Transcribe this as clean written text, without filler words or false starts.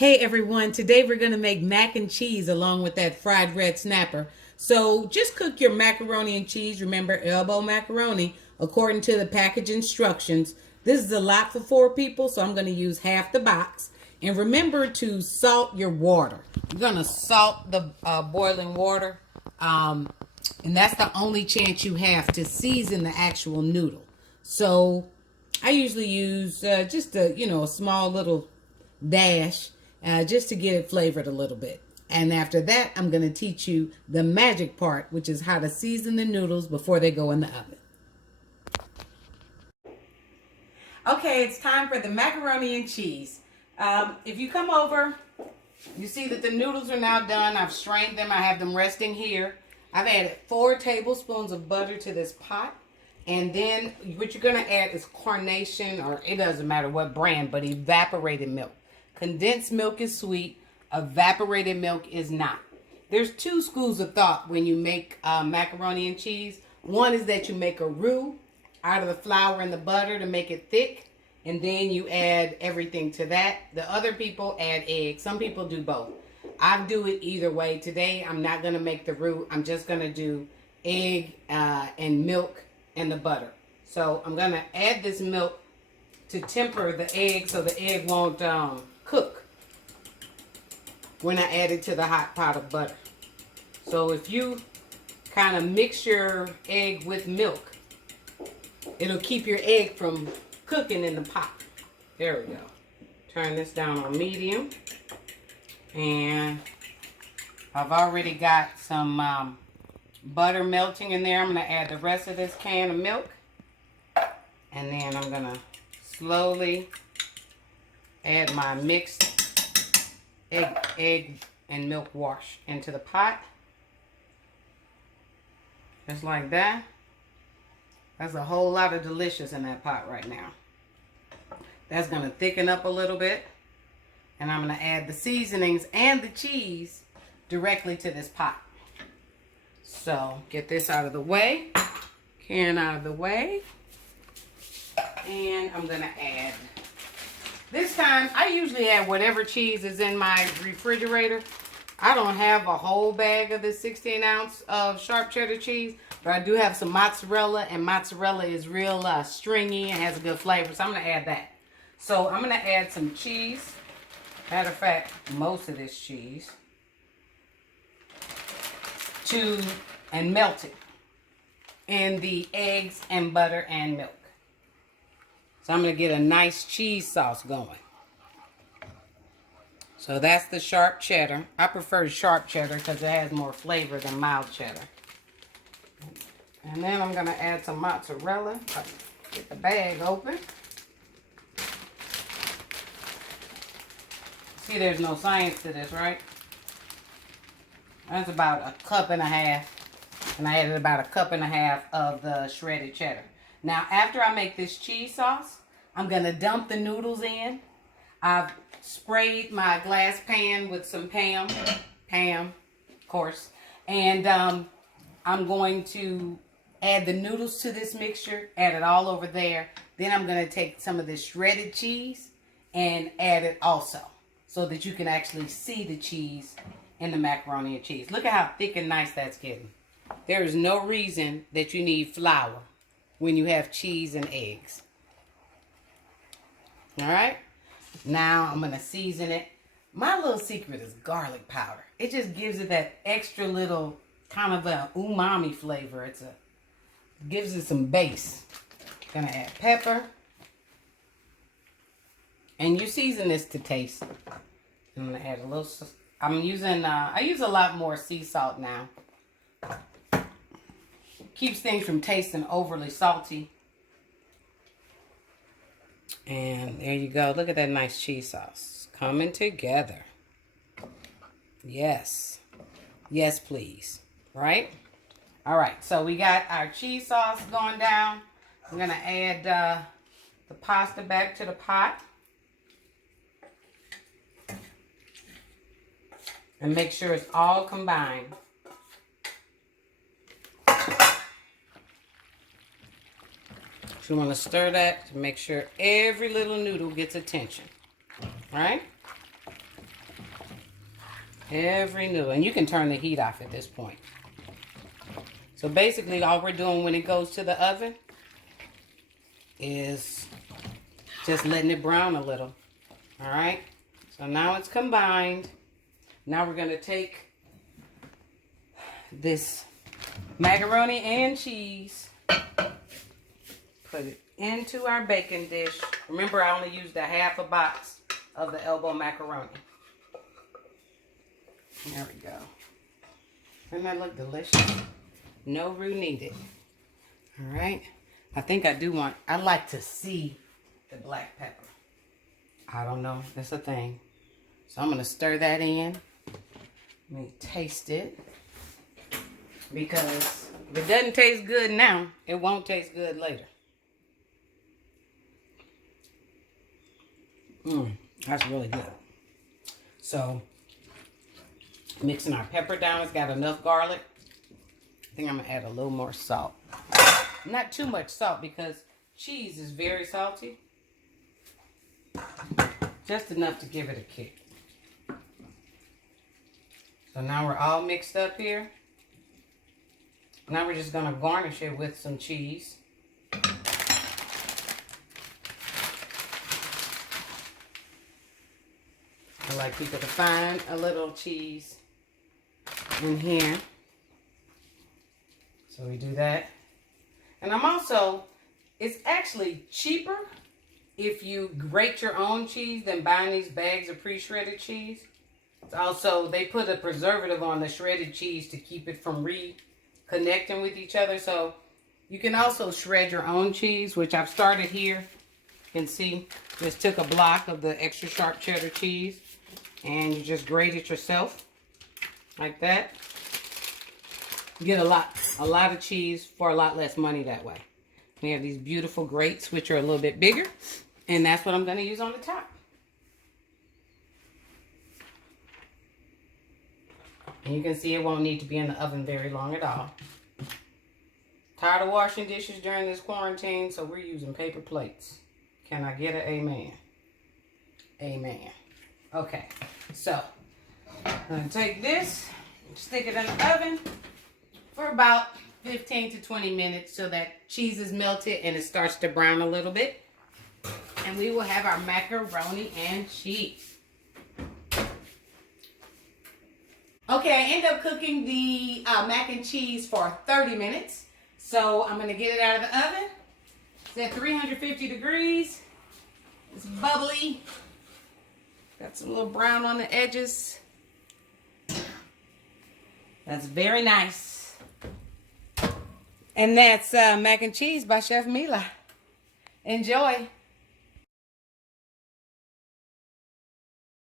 Hey everyone, today we're going to make mac and cheese along with that fried red snapper. So just cook your macaroni and cheese, remember elbow macaroni, according to the package instructions. This is a lot for 4 people, so I'm going to use half the box. And remember to salt your water. You're going to salt the boiling water, and that's the only chance you have to season the actual noodle. So I usually use just a small little dash just to get it flavored a little bit. And after that, I'm going to teach you the magic part, which is how to season the noodles before they go in the oven. Okay, it's time for the macaroni and cheese. If you come over, you see that the noodles are now done. I've strained them. I have them resting here. I've added 4 tablespoons of butter to this pot. And then what you're going to add is Carnation, or it doesn't matter what brand, but evaporated milk. Condensed milk is sweet. Evaporated milk is not. There's 2 schools of thought when you make macaroni and cheese. One is that you make a roux out of the flour and the butter to make it thick. And then you add everything to that. The other people add eggs. Some people do both. I do it either way. Today, I'm not going to make the roux. I'm just going to do egg and milk and the butter. So I'm going to add this milk to temper the egg so the egg won't cook when I add it to the hot pot of butter. So if you kind of mix your egg with milk, it'll keep your egg from cooking in the pot. There we go. Turn this down on medium. And I've already got some butter melting in there. I'm going to add the rest of this can of milk. And then I'm going to slowly add my mixed egg and milk wash into the pot. Just like that. There's a whole lot of delicious in that pot right now. That's going to thicken up a little bit. And I'm going to add the seasonings and the cheese directly to this pot. So, get this out of the way. Can out of the way. And I'm going to add, this time, I usually add whatever cheese is in my refrigerator. I don't have a whole bag of this 16 ounce of sharp cheddar cheese, but I do have some mozzarella, and mozzarella is real stringy and has a good flavor, so I'm going to add that. So I'm going to add some cheese. Matter of fact, most of this cheese. And melt it in the eggs and butter and milk. So I'm going to get a nice cheese sauce going. So that's the sharp cheddar. I prefer sharp cheddar because it has more flavor than mild cheddar. And then I'm going to add some mozzarella. Get the bag open. See, there's no science to this, right? That's about a cup and a half. And I added about a cup and a half of the shredded cheddar. Now, after I make this cheese sauce, I'm going to dump the noodles in. I've sprayed my glass pan with some Pam, of course. And I'm going to add the noodles to this mixture, add it all over there. Then I'm going to take some of this shredded cheese and add it also, so that you can actually see the cheese in the macaroni and cheese. Look at how thick and nice that's getting. There is no reason that you need flour when you have cheese and eggs. All right? Now I'm going to season it. My little secret is garlic powder. It just gives it that extra little kind of a umami flavor. Gives it some base. Gonna add pepper. And you season this to taste. I'm gonna add a little, I use a lot more sea salt now. Keeps things from tasting overly salty. And there you go. Look at that nice cheese sauce coming together. Yes. Yes, please. Right? All right. So we got our cheese sauce going down. I'm going to add the pasta back to the pot. And make sure it's all combined. So you want to stir that to make sure every little noodle gets attention. All right? Every noodle. And you can turn the heat off at this point. So basically all we're doing when it goes to the oven is just letting it brown a little. All right. So now it's combined. Now we're going to take this macaroni and cheese, put it into our baking dish. Remember, I only used a half a box of the elbow macaroni. There we go. Doesn't that look delicious? No roux needed. All right. I think I do want, I like to see the black pepper. I don't know. That's a thing. So I'm going to stir that in. Let me taste it. Because if it doesn't taste good now, it won't taste good later. That's really good. So, mixing our pepper down. It's got enough garlic. I think I'm going to add a little more salt. Not too much salt because cheese is very salty. Just enough to give it a kick. So now we're all mixed up here. Now we're just going to garnish it with some cheese. I like people to find a little cheese in here. So we do that. And I'm also, it's actually cheaper if you grate your own cheese than buying these bags of pre-shredded cheese. It's also, they put a preservative on the shredded cheese to keep it from reconnecting with each other. So you can also shred your own cheese, which I've started here. You can see, just took a block of the extra sharp cheddar cheese and you just grate it yourself like that. You get a lot of cheese for a lot less money that way. We have these beautiful grates, which are a little bit bigger, and that's what I'm going to use on the top. And you can see it won't need to be in the oven very long at all. Tired of washing dishes during this quarantine, so we're using paper plates. Can I get an amen? Amen. Okay, so I'm going to take this, stick it in the oven for about 15 to 20 minutes so that cheese is melted and it starts to brown a little bit. And we will have our macaroni and cheese. Okay, I ended up cooking the mac and cheese for 30 minutes. So I'm going to get it out of the oven. It's at 350 degrees. It's bubbly. Got some little brown on the edges. That's very nice. And that's mac and cheese by Chef Mela. Enjoy.